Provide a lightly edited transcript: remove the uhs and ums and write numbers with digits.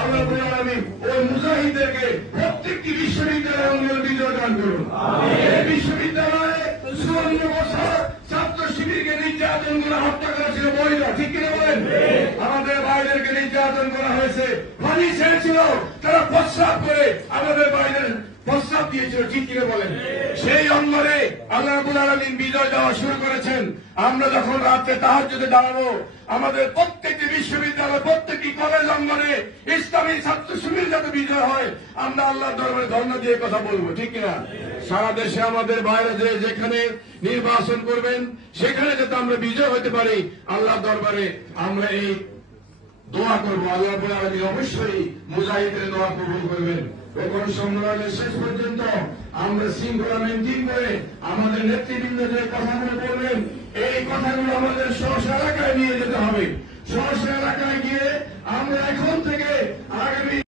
আল্লাহ রাব্বুল আলামিন ওই মুজাহিদদেরকে প্রত্যেকটি বিশ্ববিদ্যালয়ে বিজয় দান করুন। এই বিশ্ববিদ্যালয়ে 54 বছর ছাত্র শিবিরকে নির্যাতন করে হত্যা করা ছিল বৈধ, ঠিক কিনা বলেন? আমাদের ভাইদেরকে নির্যাতন করা হয়েছে, পানি ছেড়েছিল, তারা প্রস্রাব করে আমাদের ভাইদের প্রস্তাব দিয়েছিল, ঠিক কিনা বলেন? সেই অঙ্গনে আল্লাহ রাব্বুল আলামিন বিজয় দেওয়া শুরু করেছেন। আমরা যখন রাত্রে তাহাজ্জুদে দাঁড়াবো, আমাদের প্রত্যেকটি বিশ্ববিদ্যালয়, প্রত্যেকটি কলেজ অঙ্গনে ইসলামী ছাত্র শিবির যাতে বিজয় হয়, আমরা আল্লাহর দরবারে ধর্ণা দিয়ে কথা বলবো, ঠিক কিনা? সারা দেশে আমাদের বাইরে যেখানে নির্বাচন করবেন সেখানে যাতে আমরা বিজয় হতে পারি, আল্লাহর দরবারে আমরা এই দোয়া করবো। আল্লাহ রাব্বুল আলামিন অবশ্যই মুজাহিদের দোয়া কবুল করবেন। এখন সংগ্রামের শেষ পর্যন্ত আমরা শৃঙ্খলা মেনটেন করে আমাদের নেতৃবৃন্দ যে কথাগুলো বলবেন, এই কথাগুলো আমাদের স্ব এলাকায় নিয়ে যেতে হবে। স্ব এলাকায় গিয়ে আমরা এখন থেকে আগামী